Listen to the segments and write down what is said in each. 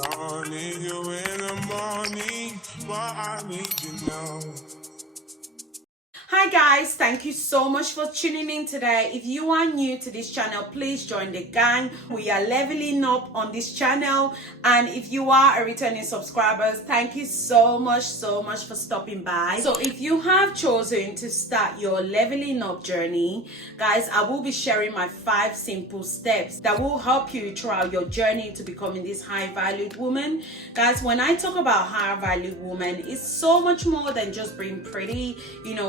I need you in the morning, what I need to know. Hi guys, thank you so much for tuning in today. If you are new to this channel, please join the gang. We are leveling up on this channel, and if you are a returning subscriber, thank you so much for stopping by. So if you have chosen to start your leveling up journey, guys, I will be sharing my 5 simple steps that will help you throughout your journey to becoming this high valued woman. Guys, when I talk about high valued woman, it's so much more than just being pretty.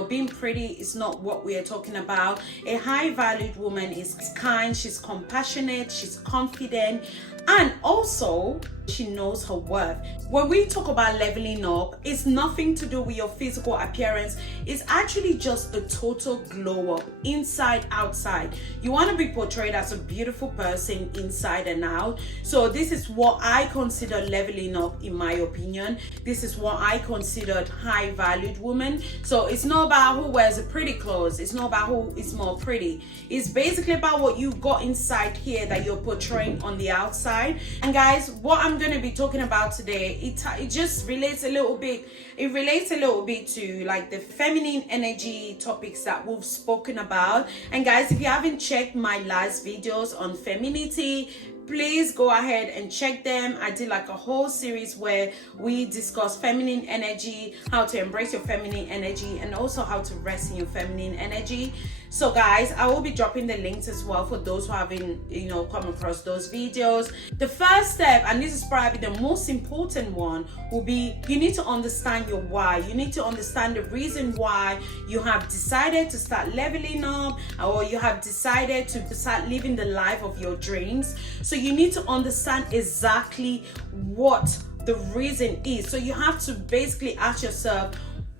Being pretty is not what we are talking about. A high valued woman is kind, she's compassionate, she's confident, and also she knows her worth. When we talk about leveling up, it's nothing to do with your physical appearance. It's actually just a total glow up, inside, outside. You want to be portrayed as a beautiful person inside and out. So this is what I consider leveling up, in my opinion. This is what I considered high valued woman. So it's not about who wears a pretty clothes. It's not about who is more pretty. It's basically about what you've got inside here that you're portraying on the outside. And guys, what I'm going to be talking about today, it just relates a little bit. It relates a little bit to like the feminine energy topics that we've spoken about. And guys, if you haven't checked my last videos on femininity, please go ahead and check them. I did like a whole series where we discuss feminine energy, how to embrace your feminine energy, and also how to rest in your feminine energy. So guys, I will be dropping the links as well for those who haven't come across those videos. The first step, and this is probably the most important one, will be you need to understand your why. You need to understand the reason why you have decided to start leveling up, or you have decided to start living the life of your dreams. So you need to understand exactly what the reason is. So you have to basically ask yourself,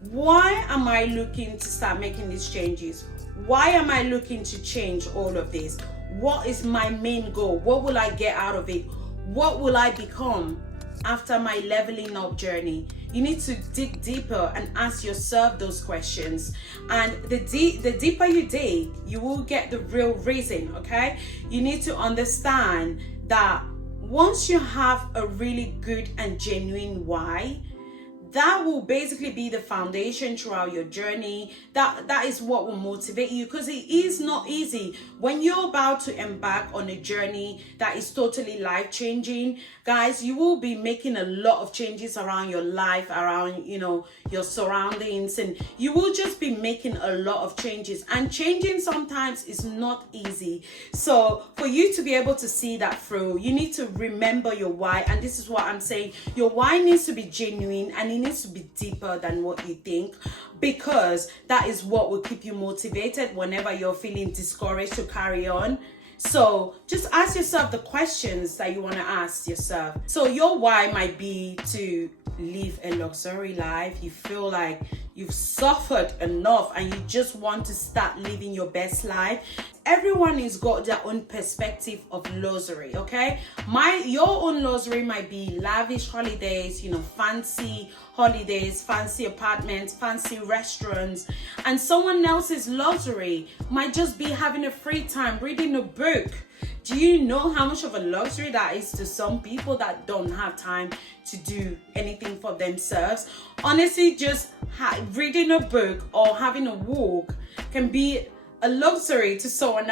why am I looking to start making these changes? Why am I looking to change all of this? What is my main goal? What will I get out of it? What will I become after my leveling up journey? You need to dig deeper and ask yourself those questions. And the deeper you dig, you will get the real reason, okay? You need to understand that once you have a really good and genuine why, that will basically be the foundation throughout your journey. That is what will motivate you, because it is not easy when you're about to embark on a journey that is totally life-changing. Guys, you will be making a lot of changes around your life, around your surroundings, and you will just be making a lot of changes, and changing sometimes is not easy. So for you to be able to see that through, you need to remember your why. And this is what I'm saying, your why needs to be genuine, and it needs to be deeper than what you think, because that is what will keep you motivated whenever you're feeling discouraged to carry on. So just ask yourself the questions that you want to ask yourself. So your why might be to live a luxury life. You feel like you've suffered enough and you just want to start living your best life. Everyone has got their own perspective of luxury, okay? Your own luxury might be lavish holidays, fancy holidays, fancy apartments, fancy restaurants, and someone else's luxury might just be having a free time reading a book. Do you know how much of a luxury that is to some people that don't have time to do anything for themselves? Honestly, just reading a book or having a walk can be a luxury to someone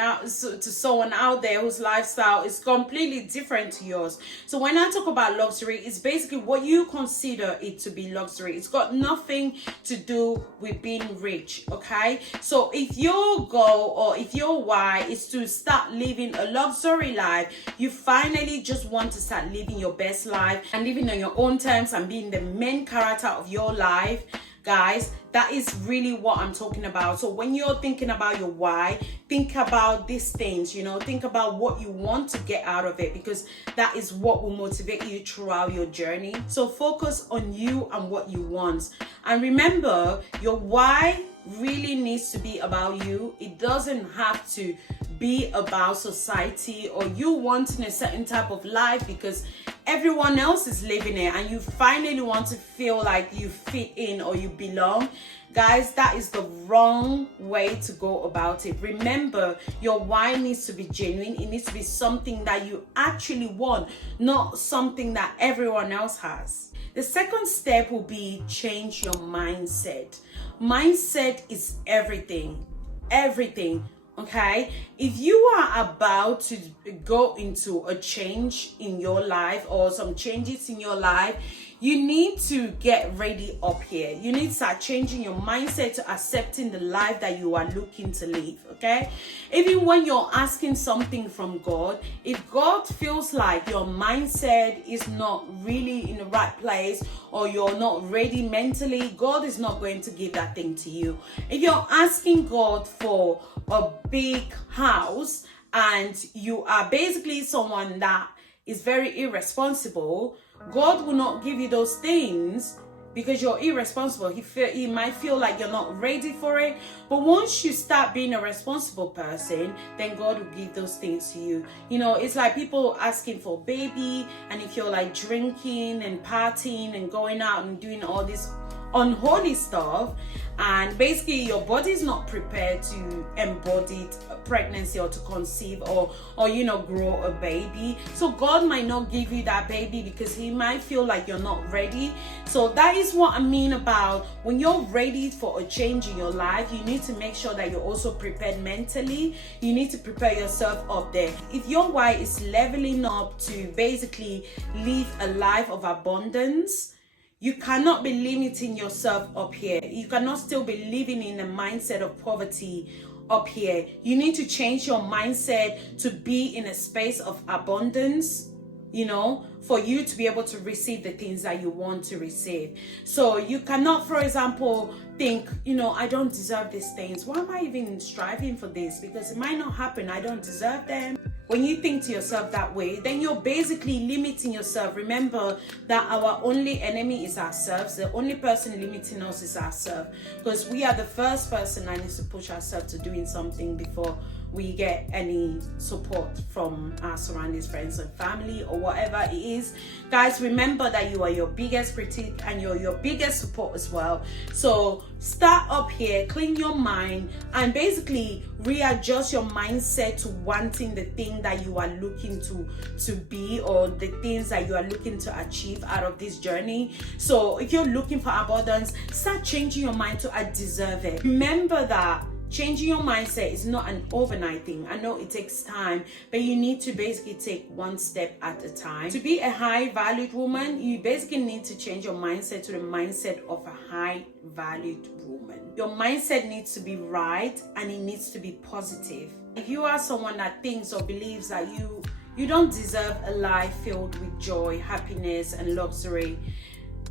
out there whose lifestyle is completely different to yours. So when I talk about luxury, it's basically what you consider it to be luxury. It's got nothing to do with being rich, okay? So if your goal or if your why is to start living a luxury life, you finally just want to start living your best life and living on your own terms and being the main character of your life, guys, that is really what I'm talking about. So when you're thinking about your why, think about these things, think about what you want to get out of it, because that is what will motivate you throughout your journey. So focus on you and what you want. And remember, your why really needs to be about you. It doesn't have to be about society or you wanting a certain type of life because everyone else is living it and you finally want to feel like you fit in or you belong. Guys, that is the wrong way to go about it. Remember, your why needs to be genuine. It needs to be something that you actually want, not something that everyone else has. The second step will be change your mindset. Mindset is everything. Everything. Okay, if you are about to go into a change in your life or some changes in your life, you need to get ready up here. You need to start changing your mindset to accepting the life that you are looking to live. Okay, even when you're asking something from God, if God feels like your mindset is not really in the right place or you're not ready mentally, God is not going to give that thing to you. If you're asking God for a big house and you are basically someone that is very irresponsible, God will not give you those things because you're irresponsible. He might feel like you're not ready for it. But once you start being a responsible person, then God will give those things to you. You know, it's like people asking for a baby, and if you're like drinking and partying and going out and doing all this unholy stuff, and basically your body is not prepared to embody pregnancy or to conceive or you know, grow a baby. So God might not give you that baby because he might feel like you're not ready. So that is what I mean about when you're ready for a change in your life, you need to make sure that you're also prepared mentally. You need to prepare yourself up there. If your why is leveling up to basically live a life of abundance, you cannot be limiting yourself up here. You cannot still be living in a mindset of poverty up here. You need to change your mindset to be in a space of abundance, you know, for you to be able to receive the things that you want to receive. So you cannot, for example, think, you know, I don't deserve these things. Why am I even striving for this? Because it might not happen. I don't deserve them. When you think to yourself that way, then you're basically limiting yourself. Remember that our only enemy is ourselves. The only person limiting us is ourselves, because we are the first person that needs to push ourselves to doing something before we get any support from our surroundings, friends and family, or whatever it is. Guys, remember that you are your biggest critic and you're your biggest support as well. So start up here, clean your mind, and basically readjust your mindset to wanting the thing that you are looking to be, or the things that you are looking to achieve out of this journey. So if you're looking for abundance, start changing your mind to I deserve it. Remember that changing your mindset is not an overnight thing. I know it takes time, but you need to basically take one step at a time. To be a high valued woman, you basically need to change your mindset to the mindset of a high valued woman. Your mindset needs to be right, and it needs to be positive. If you are someone that thinks or believes that you don't deserve a life filled with joy, happiness and luxury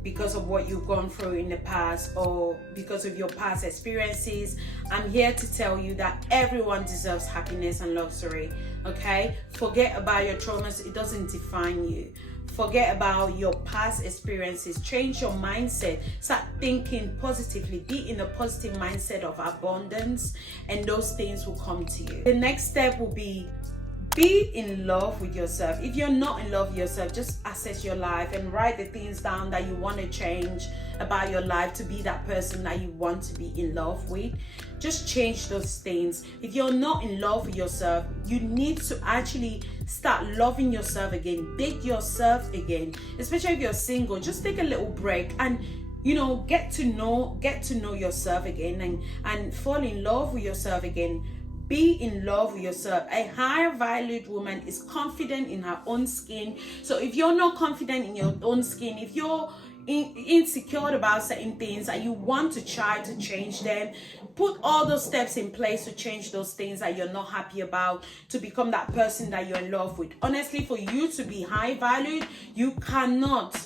because of what you've gone through in the past or because of your past experiences, I'm here to tell you that everyone deserves happiness and luxury. Okay, forget about your traumas. It doesn't define you. Forget about your past experiences. Change your mindset. Start thinking positively. Be in a positive mindset of abundance, and those things will come to you. The next step will be in love with yourself. If you're not in love with yourself, just assess your life and write the things down that you want to change about your life to be that person that you want to be in love with. Just change those things. If you're not in love with yourself, you need to actually start loving yourself again. Date yourself again. Especially if you're single, just take a little break and, you know, get to know yourself again and fall in love with yourself again. Be in love with yourself. A higher valued woman is confident in her own skin. So if you're not confident in your own skin, if you're insecure about certain things and you want to try to change them, put all those steps in place to change those things that you're not happy about, to become that person that you're in love with. Honestly, for you to be high valued, you cannot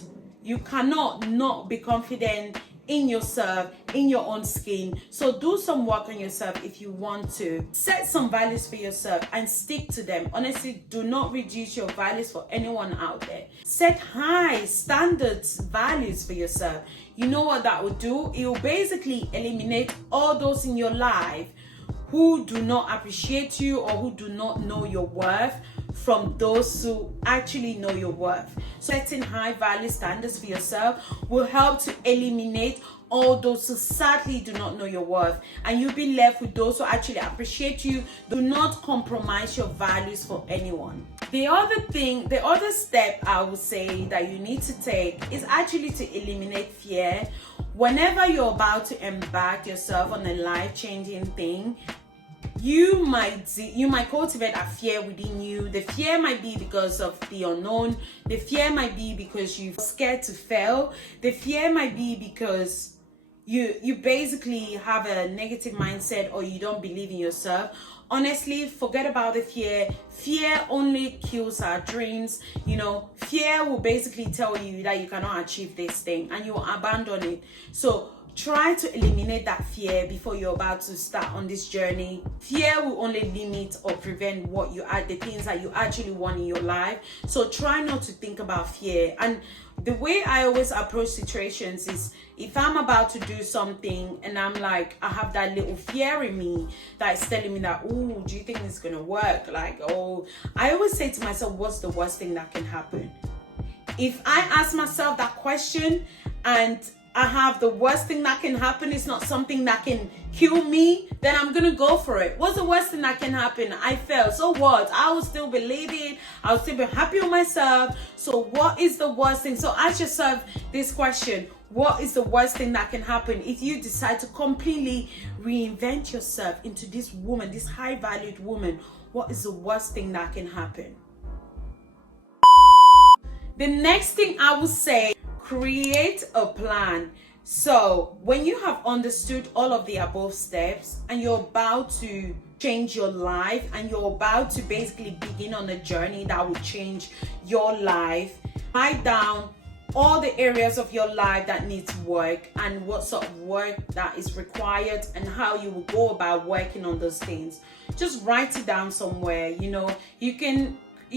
not be confident in yourself, in your own skin. So do some work on yourself if you want to. Set some values for yourself and stick to them. Honestly, do not reduce your values for anyone out there. Set high standards, values for yourself. You know what that will do? It will basically eliminate all those in your life who do not appreciate you or who do not know your worth from those who actually know your worth. Setting high value standards for yourself will help to eliminate all those who sadly do not know your worth, and you'll be left with those who actually appreciate you. Do not compromise your values for anyone. The other step I would say that you need to take is actually to eliminate fear. Whenever you're about to embark yourself on a life-changing thing, you might cultivate a fear within you. The fear might be because of the unknown. The fear might be because you're scared to fail. The fear might be because you basically have a negative mindset or you don't believe in yourself. Honestly, forget about the fear. Fear only kills our dreams. Fear will basically tell you that you cannot achieve this thing and you will abandon it. So try to eliminate that fear before you're about to start on this journey. Fear will only limit or prevent the things that you actually want in your life. So try not to think about fear. And the way I always approach situations is, if I'm about to do something and I'm like, I have that little fear in me that's telling me that, oh, do you think it's gonna work? I always say to myself, what's the worst thing that can happen? If I ask myself that question and I have the worst thing that can happen, it's not something that can kill me, then I'm gonna go for it. What's the worst thing that can happen? I fail. So what? I will still believe it. I'll still be happy with myself. So what is the worst thing? So ask yourself this question. What is the worst thing that can happen if you decide to completely reinvent yourself into this woman, this high valued woman? What is the worst thing that can happen? The next thing I would say, create a plan. So when you have understood all of the above steps and you're about to change your life and you're about to basically begin on a journey that will change your life, write down all the areas of your life that needs work and what sort of work that is required and how you will go about working on those things. Just write it down somewhere. You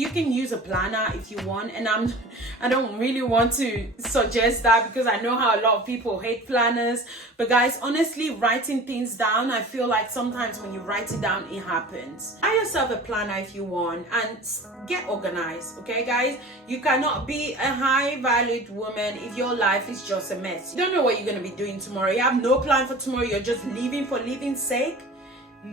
can use a planner if you want, and I don't really want to suggest that because I know how a lot of people hate planners. But guys, honestly, writing things down, I feel like sometimes when you write it down, it happens. Buy yourself a planner if you want and get organized, okay guys? You cannot be a high valued woman if your life is just a mess. You don't know what you're going to be doing tomorrow. You have no plan for tomorrow. You're just living for living's sake.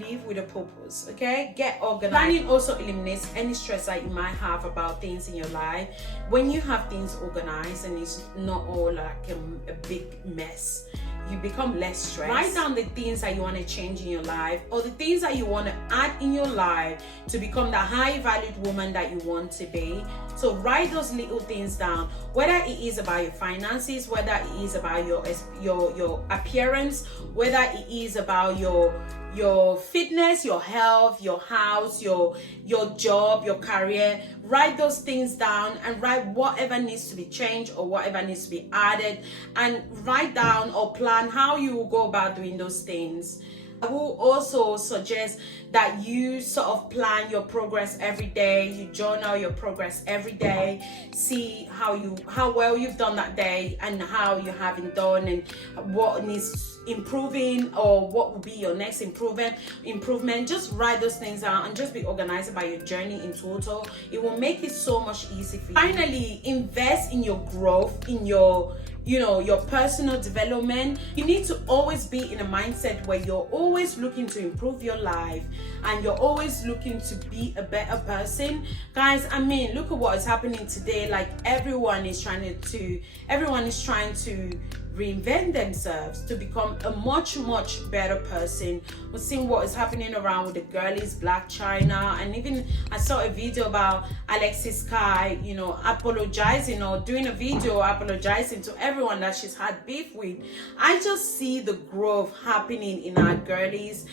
Live with a purpose, okay? Get organized. Planning also eliminates any stress that you might have about things in your life. When you have things organized and it's not all like a big mess, you become less stressed. Write down the things that you want to change in your life or the things that you want to add in your life to become the high valued woman that you want to be. So write those little things down, whether it is about your finances, whether it is about your appearance, whether it is about your fitness, your health, your house, your job, your career. Write those things down and write whatever needs to be changed or whatever needs to be added, and write down or plan how you will go about doing those things. I will also suggest that you sort of plan your progress every day. You journal your progress every day. See how well you've done that day and how you haven't done and what needs improving or what will be your next improvement. Just write those things down and just be organized about your journey in total. It will make it so much easier for you. Finally, invest in your growth, in your personal development. You need to always be in a mindset where you're always looking to improve your life and you're always looking to be a better person. Guys, I mean, look at what is happening today. Like everyone is trying to reinvent themselves to become a much better person. We're seeing what is happening around with the girlies, Black China, and even I saw a video about Alexis Kai, apologizing or doing a video apologizing to everyone that she's had beef with. I just see the growth happening in our girlies.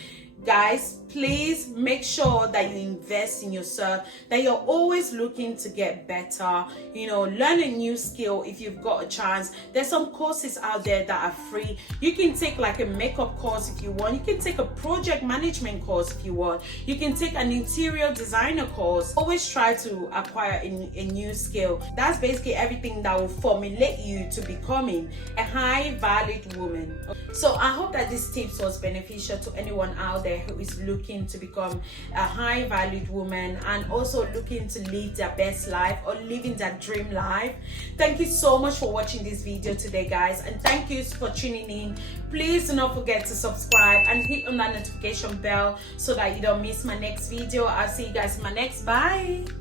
Guys, please make sure that you invest in yourself, that you're always looking to get better, learn a new skill if you've got a chance. There's some courses out there that are free. You can take like a makeup course if you want. You can take a project management course if you want. You can take an interior designer course. Always try to acquire a new skill. That's basically everything that will formulate you to becoming a high valued woman. So I hope that this tips was beneficial to anyone out there there who is looking to become a high valued woman and also looking to live their best life or living their dream life. Thank you so much for watching this video today, guys, and thank you for tuning in. Please do not forget to subscribe and hit on that notification bell so that you don't miss my next video. I'll see you guys in my next. Bye.